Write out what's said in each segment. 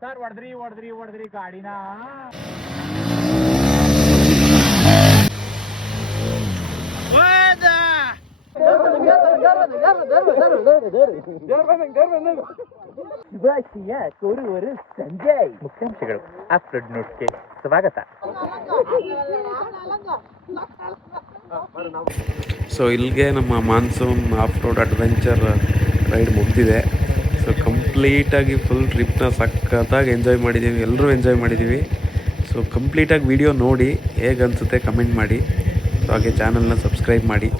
Sir ಹೊಡೆದ್ರಿ ಗಾಡಿನ. ಸಂಜೆ ಮುಖ್ಯಾಂಶಗಳು ಅಪ್ಲೋಡ್ ನೋಟ್ಗೆ ಸ್ವಾಗತ. ಸೊ ಇಲ್ಲಿಗೆ ನಮ್ಮ monsoon off road adventure ride ಮುಗ್ದಿದೆ. ಸೊ ಕಂಪ್ಲೀಟಾಗಿ ಫುಲ್ ಟ್ರಿಪ್ನ ಸಖತ್ತಾಗಿ ಎಂಜಾಯ್ ಮಾಡಿದ್ದೀವಿ, ಎಲ್ಲರೂ ಎಂಜಾಯ್ ಮಾಡಿದ್ದೀವಿ. ಸೊ ಕಂಪ್ಲೀಟಾಗಿ ವಿಡಿಯೋ ನೋಡಿ ಹೇಗೆ ಅನಿಸುತ್ತೆ ಕಮೆಂಟ್ ಮಾಡಿ. ಸೊ ಹಾಗೆ ಚಾನಲ್ನ ಸಬ್ಸ್ಕ್ರೈಬ್ ಮಾಡಿ.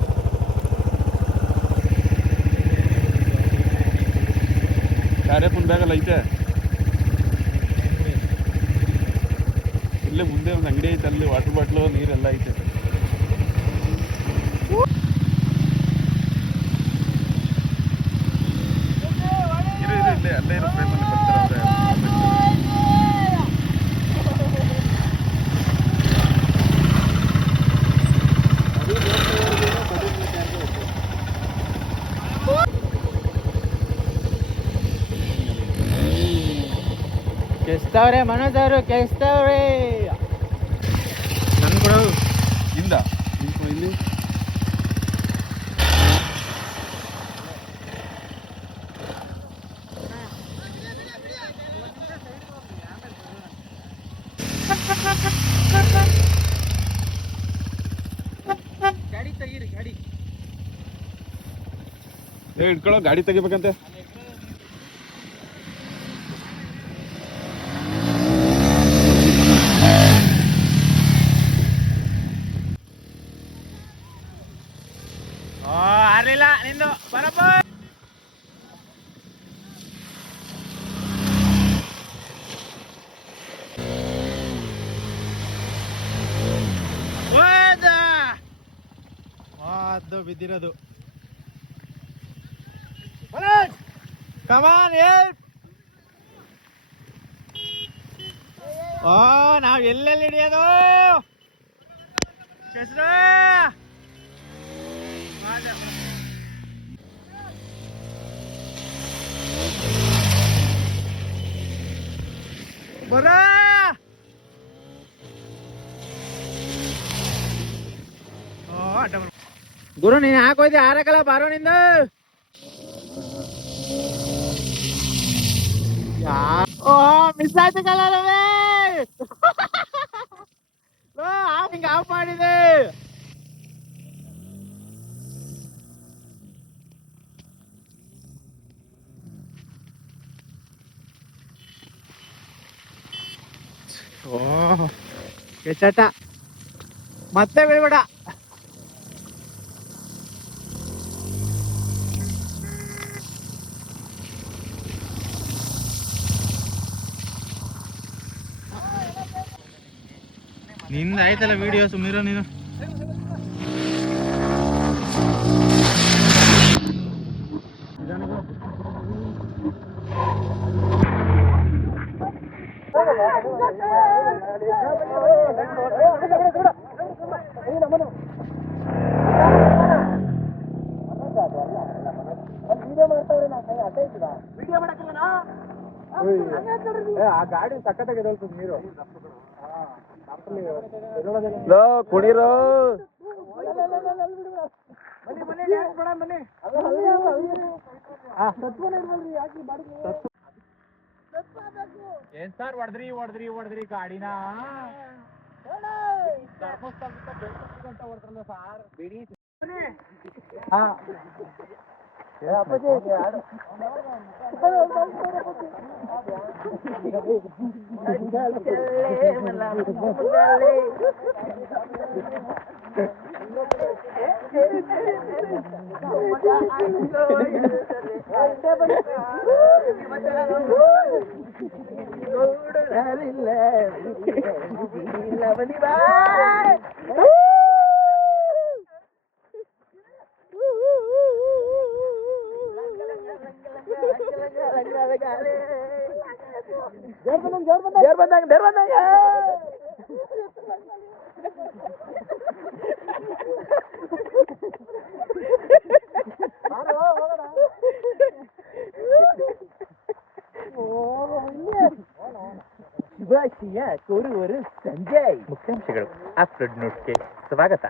ಯಾರೇ ಬ್ಯಾಗಲ್ಲ ಐತೆ, ಇಲ್ಲೇ ಮುಂದೆ ಒಂದು ಅಂಗಡಿ ಐತೆ, ಅಲ್ಲಿ ವಾಟರ್ ಬಾಟ್ಲು ನೀರೆಲ್ಲ ಐತೆ. ಇಲ್ಲೇ ಅಲ್ಲೇ ಇರೋ ಫ್ರೇಮಲ್ಲಿ ಬರ್ತಾರೆ. ಕೆಸ್ತವ್ರೆ ಮನೋಜ್ ಅವರು, ಕೆಸ್ತವ್ರೆ ನನ್ ಕೂಡ ಇಲ್ಲ ಇಲ್ಲಿ ಗಾಡಿ ತೆಗೀರಿ, ಗಾಡಿ ಇಟ್ಕೊಳ್ಳೋ, ಗಾಡಿ ತೆಗಿಬೇಕಂತೆ. ಆರ್ಲಿಲ್ಲ ನಿಂದು ಬರಪ್ಪ. ಅದು ಬಿದ್ದಿರೋದು. ಕಮಾನ್ ಹೆಲ್ಪ್. ನಾವ್ ಎಲ್ಲೆಲ್ಲಿ ಹಿಡಿಯೋದು ಕೆಸರು. ಬರ ಗುರು, ನೀನ್ ಹಾಕೋಯ್ದೆ ಆರಕಲ್ಲ, ಬಾರೋ ನಿಂದ. ಮಿಸ್ ಆಯ್ತು ಕಲರವೇ. ಹಿಂಗ ಆಫ್ ಮಾಡಿದೆ. ಕೆಚ್ಚಟ ಮತ್ತೆ ಬೀಳ್ಬೇಡ. ನಿಂದ ಆಯ್ತಲ್ಲ ವಿಡಿಯೋ, ಸುಮ್ಮನಿರೋ ನೀನು. ಆ ಗಾಡಿ ಸಕ್ಕತ್ತಾಗಿದೆ ನೀರು ಕುಡಿರೋ. ಏನ್ ಸರ್ ಹೊಡೆದ್ರಿ ಗಾಡಿನ. ಹೊಡೆದ್ರಲ್ಲ ಸಾರ್ ಬಿಡಿ. ದೇರ್ ಬಂದಂಗ ಶುಭಾಶಯ ಕೋರುವರು ಸಂಜಯ್. ಮುಖ್ಯಾಂಶಗಳು. ಆಫ್ಟರ್ನೂನ್ ನ್ಯೂಸ್ಗೆ ಸ್ವಾಗತ.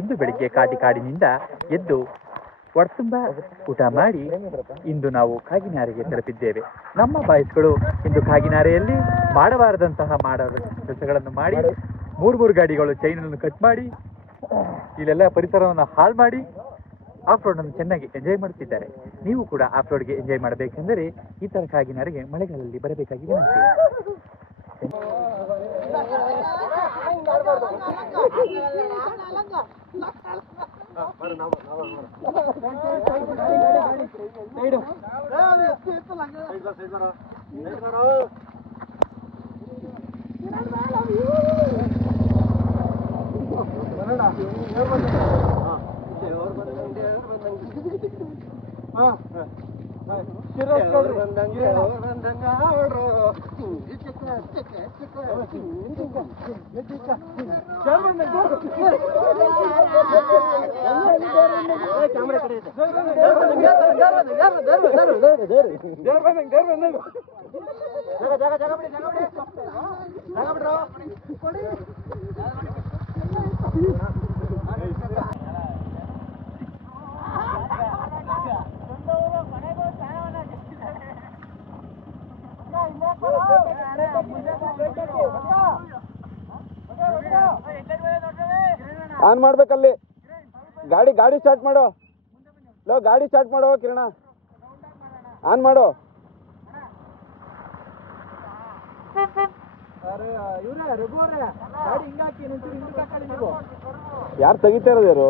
ಇಂದು ಬೆಳಿಗ್ಗೆ ಕಾಡಿನಿಂದ ಎದ್ದು ಹೊಟ್ಟೆತುಂಬ ಊಟ ಮಾಡಿ ಇಂದು ನಾವು ಕಾಗಿನಾರೆಗೆ ತಲುಪಿದ್ದೇವೆ. ನಮ್ಮ ಬಾಯ್ಸ್ಗಳು ಇಂದು ಕಾಗಿನಾರೆಯಲ್ಲಿ ಮಾಡಬಾರದಂತಹ ಕೆಲಸಗಳನ್ನು ಮಾಡಿ ಮೂರು ಗಾಡಿಗಳು ಚೈನನ್ನು ಕಟ್ ಮಾಡಿ ಇಲ್ಲೆಲ್ಲ ಪರಿಸರವನ್ನು ಹಾಳು ಮಾಡಿ ಆಫ್ ರೋಡ್ ಅನ್ನು ಚೆನ್ನಾಗಿ ಎಂಜಾಯ್ ಮಾಡುತ್ತಿದ್ದಾರೆ. ನೀವು ಕೂಡ ಆಫ್ ರೋಡ್ಗೆ ಎಂಜಾಯ್ ಮಾಡಬೇಕೆಂದರೆ ಈ ತರ ಕಾಗಿನಾರೆಗೆ ಮಳೆಗಾಲದಲ್ಲಿ ಬರಬೇಕಾಗಿ ವಿನಂತಿ. ಆನ್ ಮಾಡ್ಬೇಕಲ್ಲಿ ಗಾಡಿ ಸ್ಟಾರ್ಟ್ ಮಾಡೋ. ಗಾಡಿ ಸ್ಟಾರ್ಟ್ ಮಾಡೋ ಕಿರಣ, ಆನ್ ಮಾಡೋ. ಯಾರು ತೆಗಿತಾ ಇರೋದು?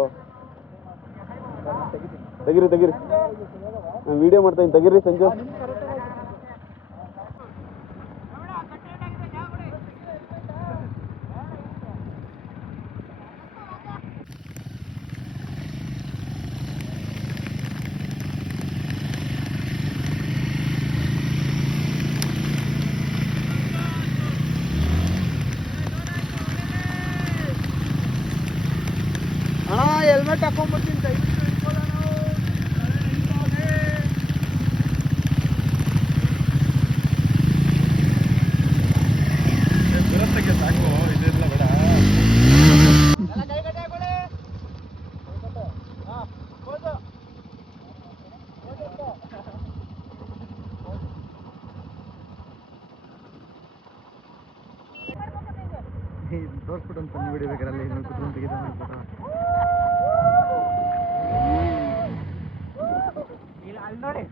ಯಾರು ತೆಗಿರಿ ನಾನು ವಿಡಿಯೋ ಮಾಡ್ತಾ ಇದ್ದೀನಿ. ತೆಗಿರಿ ಸಂಜು. ಹೆಲ್ಮೆಟ್ ಹಾಕೊಂಡ್ಬರ್ತೀನಿ. ಸಾಕು, ಇದೆಲ್ಲ ಬೇಡ. ತೋರಿಸ್ಬಿಟ್ಟು ಒಂದು ಸಣ್ಣ ವಿಡಿಯೋ ಬೇಕಾರಲ್ಲಿ ಇನ್ನೊಂದು ಕುತ್ಕೊಂಡು ತೆಗೆದ ಮಾಡ್ಬೋದಾ? ನೋಡಿ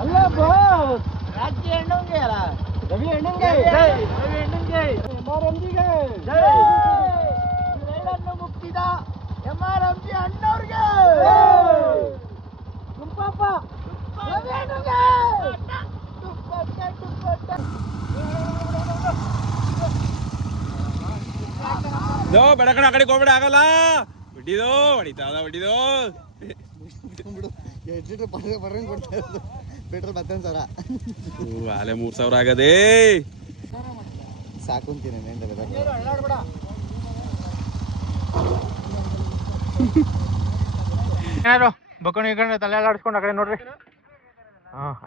ಅಲ್ಲ ಬಾಸ್, ರಾಜ್ಯ ಹೆಣ್ಣಂಗೆ ಅಲ್ಲ, ರವಿ ಹೆಣ್ಣಂಗೆ, ರವಿ ಹೆಣ್ಣಂಗೆ, ಎಂಆರ್ಎಂಜಿಗೆ ಜೈ. ರೈಲನ್ನು ಮುಕ್ತಿದ ಎಂಆರ್ಎಂಜಿ ಅಣ್ಣವ್ರಿಗೆ ಗುಂಪಪ್ಪ, ರವಿ ಹೆಣ್ಣಂಗೆ ಬೇಡ ಕಡೆ ಆ ಕಡೆಗೆ ಹೋಗ್ಬೇಡ, ಆಗಲ್ಲ. ಬಿಟ್ಟಿದೋ ಹೊಡಿತಾದ ಪೆಟ್ರೋಲ್ 10,000 ಆಲೆ 3,000 ಆಗದೆ ಸಾಕು ಅಂತೀನಿ. ಏನಾರು ಬಕ್ಕಣಿ ತಲೆ ಎಲ್ಲ ಆಡಿಸ್ಕೊಂಡು ಆ ಕಡೆ ನೋಡ್ರಿ.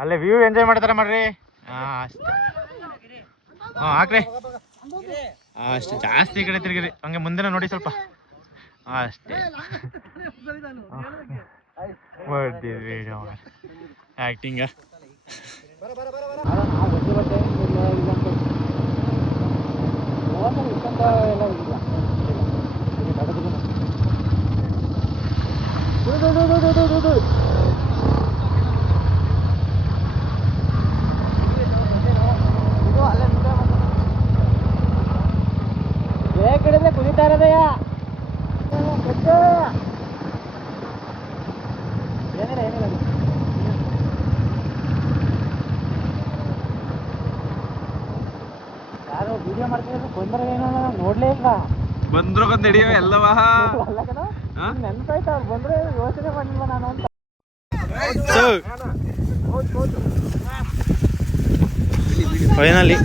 ಅಲ್ಲೇ ವ್ಯೂ ಎಂಜಾಯ್ ಮಾಡ್ತಾರೆ ಮಾಡ್ರಿ. ಅಷ್ಟೇ. ಹಾಕ್ರಿ ಅಷ್ಟೇ. ಜಾಸ್ತಿ ಈ ಕಡೆ ತಿರುಗಿರಿ, ಹಂಗೆ ಮುಂದೆ ನೋಡಿ ಸ್ವಲ್ಪ. ಅಷ್ಟೇ ಮಾಡ್ತೀವಿ ಆ್ಯಕ್ಟಿಂಗ. ಕಡೆ ಕುದಿತಾ ಇರೋದಯ್ಯ. ಯಾರು ವಿಡಿಯೋ ಮಾಡ್ತಿದ್ರು ಬಂದ್ರೆ ಏನೋ ನೋಡ್ಲೇ ಇಲ್ಲ. ಬಂದ್ರು ಬಂದು ಹಿಡಿಯೋ ಎಲ್ಲವ ನೆನಪಾಯ್ತು, ಅವ್ರು ಬಂದ್ರೆ ಯೋಚನೆ ಮಾಡಿಲ್ವ ನಾನು ಅಂತ. ಫೈನಲಿ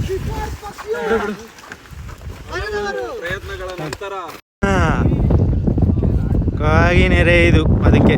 ಪ್ರಯತ್ನಗಳ ನಂತರ ಕಾಗಿ ನೆರೆ ಇದು ಅದಕ್ಕೆ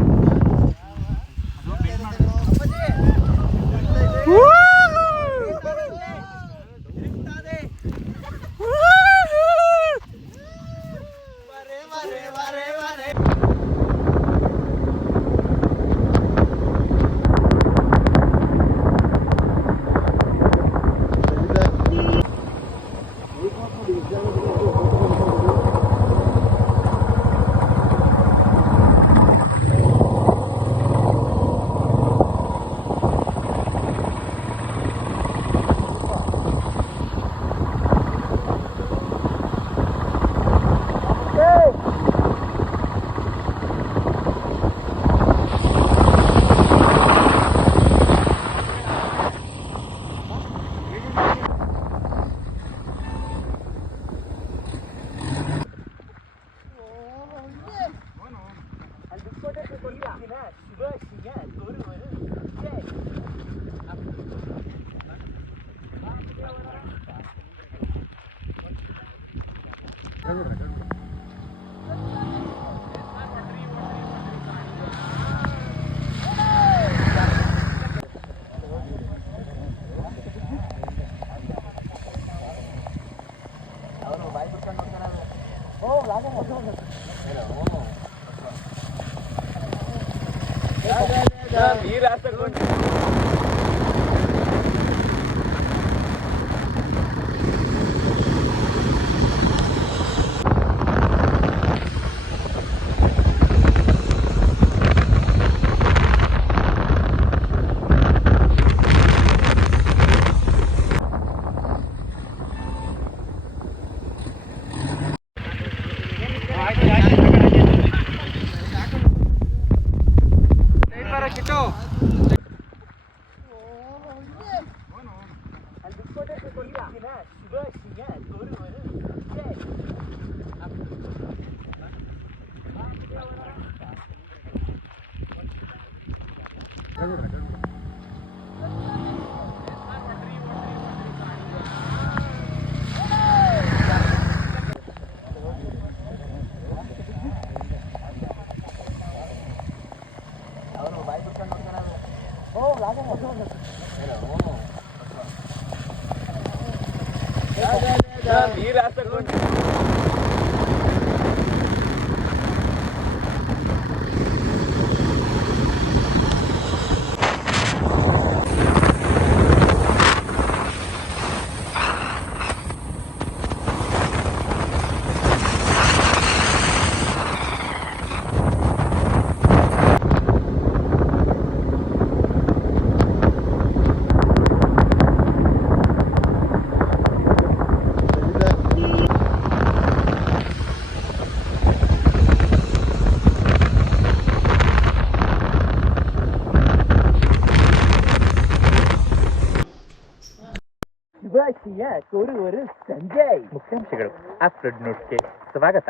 ಮುಖ್ಯಾಂಶಗಳು ಆಫ್ಟರ್ ನ್ಯೂಸ್ಗೆ ಸ್ವಾಗತ.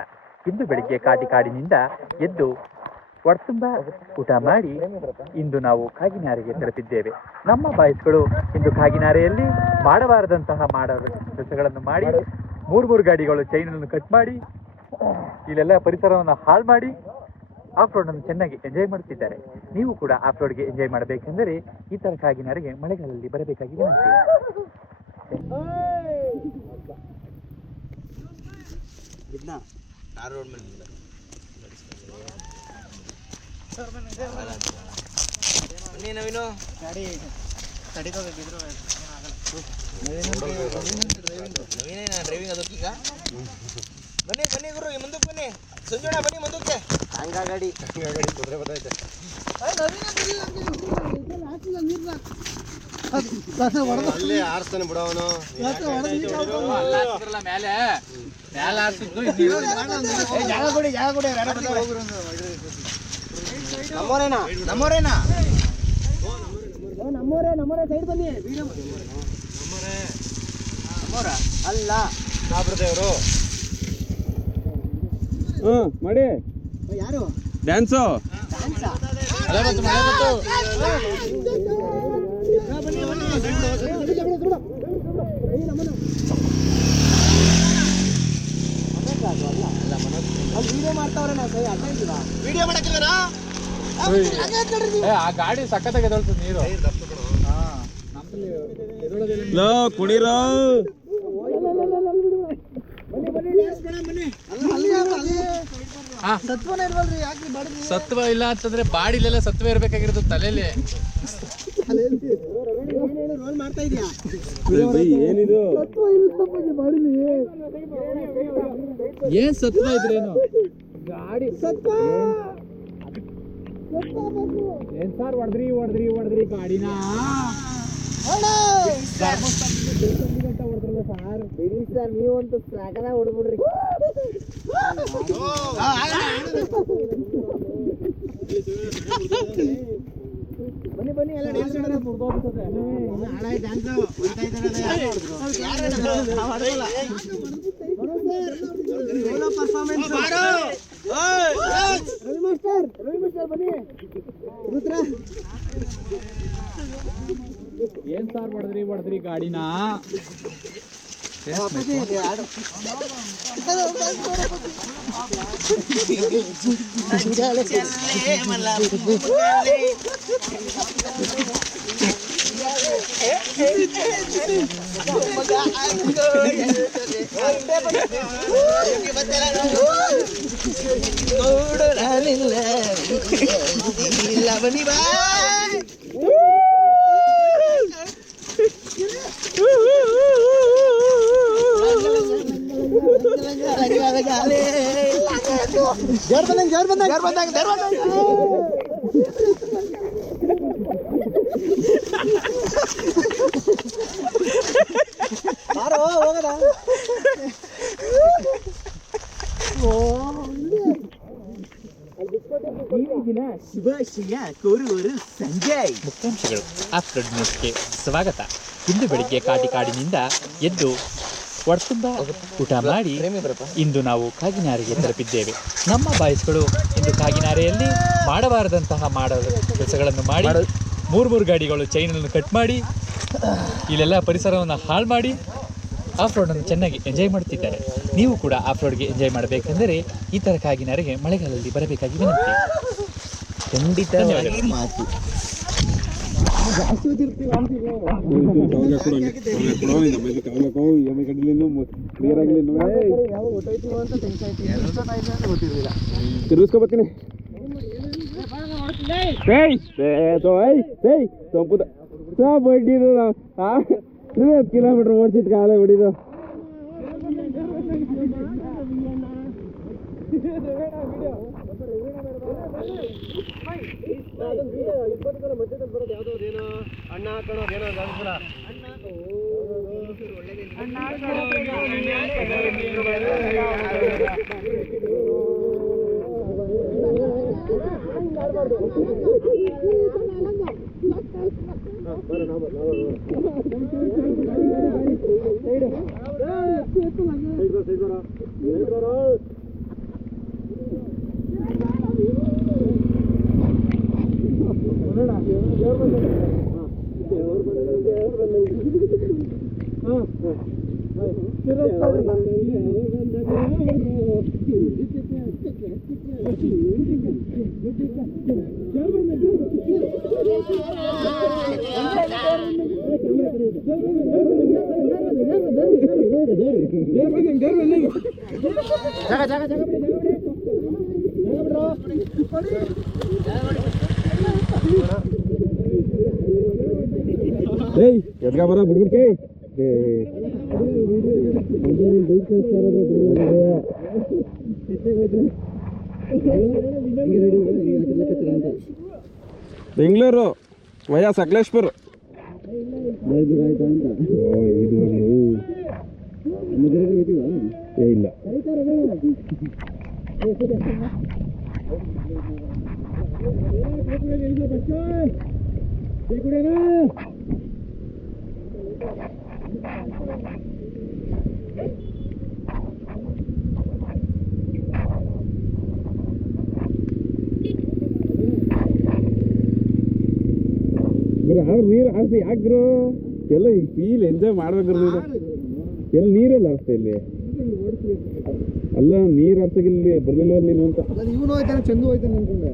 ಇಂದು ಬೆಳಿಗ್ಗೆ ಕಾಡಿನಿಂದ ಎದ್ದು ಹೊಟ್ಟೆತುಂಬ ಊಟ ಮಾಡಿ ಇಂದು ನಾವು ಕಾಗಿನಾರೆಗೆ ತಲುಪಿದ್ದೇವೆ. ನಮ್ಮ ಬಾಯ್ಸ್ಗಳು ಇಂದು ಕಾಗಿನಾರೆಯಲ್ಲಿ ಮಾಡಬಾರದಂತಹ ಕೆಲಸಗಳನ್ನು ಮಾಡಿ ಮೂರು ಗಾಡಿಗಳು ಚೈನನ್ನು ಕಟ್ ಮಾಡಿ ಇಲ್ಲೆಲ್ಲ ಪರಿಸರವನ್ನು ಹಾಳು ಮಾಡಿ ಆಫ್ ರೋಡ್ ಅನ್ನು ಚೆನ್ನಾಗಿ ಎಂಜಾಯ್ ಮಾಡುತ್ತಿದ್ದಾರೆ. ನೀವು ಕೂಡ ಆಫ್ ರೋಡ್ಗೆ ಎಂಜಾಯ್ ಮಾಡಬೇಕೆಂದರೆ ಈ ತರ ಕಾಗಿನಾರೆಗೆ ಮಳೆಗಾಲದಲ್ಲಿ ಬರಬೇಕಾಗಿ ವಿನಂತಿ. ನವೀನು ಗಾಡಿ ತಡಿಕೋಬೇಕಿದ್ರು ಡ್ರೈವಿಂಗ್ ಅದಕ್ಕೀಗ ಬನ್ನಿ ಬನ್ನಿ ಗುರು ಮುಂದಕ್ಕೆ ಬನ್ನಿ. ಸಂಜೋಣ ಬನ್ನಿ ಮುಂದಕ್ಕೆ. ಹಂಗ ಗಾಡಿ ಕುದುರೆ ಬರ್ತೈತೆ. ಅಲ್ಲೇ ಆರಿಸ್ತಾನೆ ಬಿಡವನು. ನಮ್ಮೋರೇನಾ ನಮ್ಮೋರೇ ಸೈಡ್ ಬನ್ನಿ. ನಮ್ಮೋರ ಅಲ್ಲ ನಾಬ್ರದೇವರು. ಮಾಡಿ ಯಾರು ಡ್ಯಾನ್ಸು ಡ್ಯಾನ್ಸಾ? ವಿಡಿಯೋ ಮಾಡ್ತಾವ್ರೆ ನಾವು ಸೈ ಅಡ್ಡ ಇದ್ದೀವ ವಿಡಿಯೋ ಮಾಡಕ್ಕಿಲ್ವೇನಾ ಆ ಗಾಡಿ ಸಖತ್ತಾಗಿ ಎದೊಳ್ತದೆ ನೀರು ಕುಣಿರೋ ಸತ್ವನ ಇಲ್ವಲ್ರಿ ಯಾಕೆ ಬಾಡಿಗೆ ಸತ್ವ ಇಲ್ಲ ಅಂತಂದ್ರೆ ಬಾಡಿಲೆಲ್ಲ ಸತ್ವ ಇರ್ಬೇಕಾಗಿರೋದು ತಲೆಯಲ್ಲಿ ರೋಲ್ ಮಾಡ್ತಾ ಇದೀಯಾ ಏನಿದು ಸತ್ವ ಇಲ್ಲ ಬಾಡಿಲಿ ಏನ್ ಸತ್ವ ಇದ್ರೇನು ಗಾಡಿ ಸತ್ವ ಏನ್ ಸಾರ್ ಹೊಡೆದ್ರಿ ಗಾಡಿನ ಬಿಡಿ ಸರ್ ನೀವಂತೂ ಸಾಕನ ಹೊಡ್ಬಿಡ್ರಿ ಬನ್ನಿ ಎಲ್ಲ ಪರ್ಫಾರ್ಮೆನ್ಸ್ ರವಿ ಮಾಸ್ಟರ್ ಬನ್ನಿ ರುದ್ರ ಏನ್ ಸಾರ್ ಹೊಡೆದ್ರಿ ಗಾಡಿನ ಬನ್ನಿ ಬಾ ಶುಭಾಶಯ ಕೋರುವರು ಸಂಜಯ್. ಮುಖ್ಯಾಂಶಗಳು ಆಫ್ಟರ್ ನ್ಯೂಸ್ಗೆ ಸ್ವಾಗತ. ಇಂದು ಬೆಳಿಗ್ಗೆ ಕಾಡಿನಿಂದ ಎದ್ದು ಹೊರತುಂಬ ಊಟ ಮಾಡಿ ಇಂದು ನಾವು ಕಾಗಿನಾರೆಗೆ ತಲುಪಿದ್ದೇವೆ. ನಮ್ಮ ಬಾಯ್ಸ್ಗಳು ಇಂದು ಕಾಗಿನಾರೆಯಲ್ಲಿ ಮಾಡಬಾರದಂತಹ ಕೆಲಸಗಳನ್ನು ಮಾಡಿ ಮೂರು ಗಾಡಿಗಳು ಚೈನನ್ನು ಕಟ್ ಮಾಡಿ ಇಲ್ಲೆಲ್ಲ ಪರಿಸರವನ್ನು ಹಾಳು ಮಾಡಿ ಆಫ್ ರೋಡನ್ನು ಚೆನ್ನಾಗಿ ಎಂಜಾಯ್ ಮಾಡ್ತಿದ್ದಾರೆ. ನೀವು ಕೂಡ ಆಫ್ ರೋಡ್ಗೆ ಎಂಜಾಯ್ ಮಾಡಬೇಕೆಂದರೆ ಈ ಥರ ಕಾಗಿನಾರೆಗೆ ಮಳೆಗಾಲದಲ್ಲಿ ಬರಬೇಕಾಗಿ ವಿನಂತಿ. ಖಂಡಿತವಾಗಿ ಮಾತು ತಿರ್ಗಿಸ್ಕೊಬತ್ತೀನಿ ಬಡ್ಡಿದು 30 ಕಿಲೋಮೀಟರ್ ಓಡಿಸಿದ್ ಕಾಲ ಬಿಡಿದು. ಅಣ್ಣ ಎದ್ಗ ಬರ ಬಿಡ್ಬಿಡ್ಕೆ ಬೆಂಗಳೂರು ವಯಾ ಸಕಲೇಶ್ಪುರ. ಇಲ್ಲ ನೀರು ಅಷ್ಟೇ ಯಾಕ್ರು ಎಲ್ಲ ಫೀಲ್ ಎಂಜಾಯ್ ಮಾಡ್ಬೇಕ್ರು ಎಲ್ಲಿ ನೀರಲ್ಲ ಅಷ್ಟೇ ಇಲ್ಲಿ ಅಲ್ಲ ನೀರು ಅರ್ಥಗಿಲ್ಲಿ ಬರ್ಲಿಲ್ಲ ನೀನು ಅಂತ ಇವನು ಹೋಯ್ತಾನೆ ಚಂದು ಹೋಯ್ತಾನೆ ಅನ್ಕೊಂಡೆ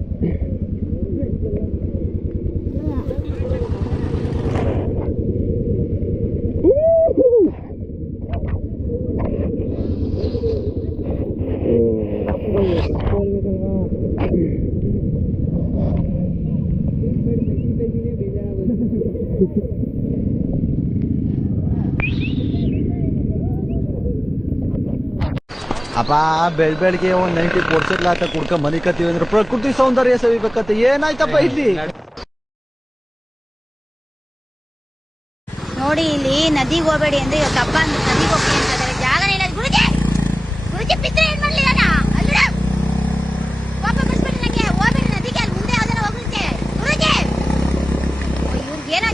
ಅಪ್ಪ ಬೆಳಗ್ಗೆ ಒಂದ್ 90 ಕೊಡ್ಸಿರ್ಲಾತ ಕುಡ್ಕ ಮನಿ ಕತ್ತೀವಿ ಅಂದ್ರೆ ಪ್ರಕೃತಿ ಸೌಂದರ್ಯ ಸವಿಬೇಕಂತ ಏನಾಯ್ತಪ್ಪ ಇಲ್ಲಿ ನೋಡಿ ಇಲ್ಲಿ ನದಿಗೆ ಹೋಗಬೇಡಿ ಅಂದ್ರೆ ಇವತ್ತು ಹಬ್ಬ ಅಂದ್ರೆ ನದಿಗೆ ಹೋಗಿ ಅಂತ ಇದಾರೆ ಜಾಗನೇ ಇಲ್ಲ ಗುರುಜಿ ಗುರುಜಿ ಬಿದ್ರೆ ಏನ್ ಮಾಡ್ಲಿ ನಾನು ಅಲ್ರ ಪಾಪ ಬರ್ಸ್ಬೇಡಿ ನಂಗೆ ಹೋಗ್ಬೇಡಿ ನದಿಗೆ ಅಲ್ಲಿ ಮುಂದೆ ಯಾವ್ದಾರ ಹೋಗ್ಲಿಕ್ಕೆ ಗುರುಜಿ ಇವ್ರಿಗೆ ಏನೋ